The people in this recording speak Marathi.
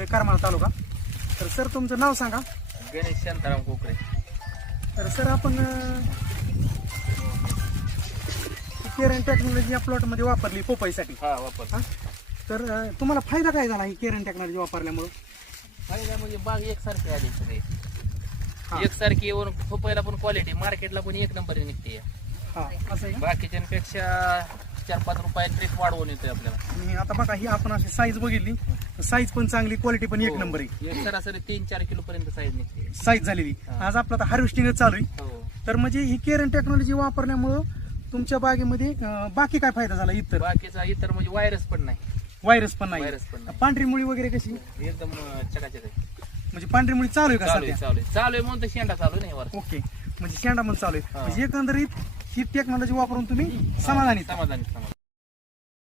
आपले करमाळा तालुका. तर सर तुमचं नाव सांगा. गणेश शांताराम कोकरे. तर सर आपण केरन टेक्नॉलॉजी या प्लॉटमध्ये वापरली पोपाईसाठी. हा वापर. तर तुम्हाला फायदा काय झाला ही केरन टेक्नॉलॉजी वापरल्यामुळे? फायदा म्हणजे बाग एकसारखी आली सगळे. हा. एकसारखी येऊन पपईला पण क्वालिटी, मार्केटला पण एक नंबर निघते. हा असं आहे का? बाकीच्यांपेक्षा 4-5 रुपये ट्रिप वाढवून येतोय आपल्याला. आणि आता बघा ही आपण अशी साईज बघितली, साईज पण चांगली, क्वालिटी पण एक नंबर आहे. एक सरासरी 3-4 किलो पर्यंत साईज निघते. साईज झालेली. हा. आज आपलं आता हार्वेस्टिंगच चालू आहे. हो. तर म्हणजे ही केरन टेक्नॉलॉजी वापरल्यामुळं तुमच्या बागेमध्ये बाकी काय फायदा झाला? बाकीचा इतर म्हणजे व्हायरस पण नाही. व्हायरस पण नाही. व्हायरस पण नाही. पांढरी मुळी वगैरे कशी? एकदम चकाचक आहे. म्हणजे पांढरी मुळी चालू आहे का चालू आहे सध्या? चालू आहे म्हणून तर शेंडा चालू नाही वर. ओके, म्हणजे शेंडा पण चालू आहे. हा. म्हणजे एकंदरीत ही टेक्नॉलॉजी वापरून तुम्ही समाधानी. समाधानी.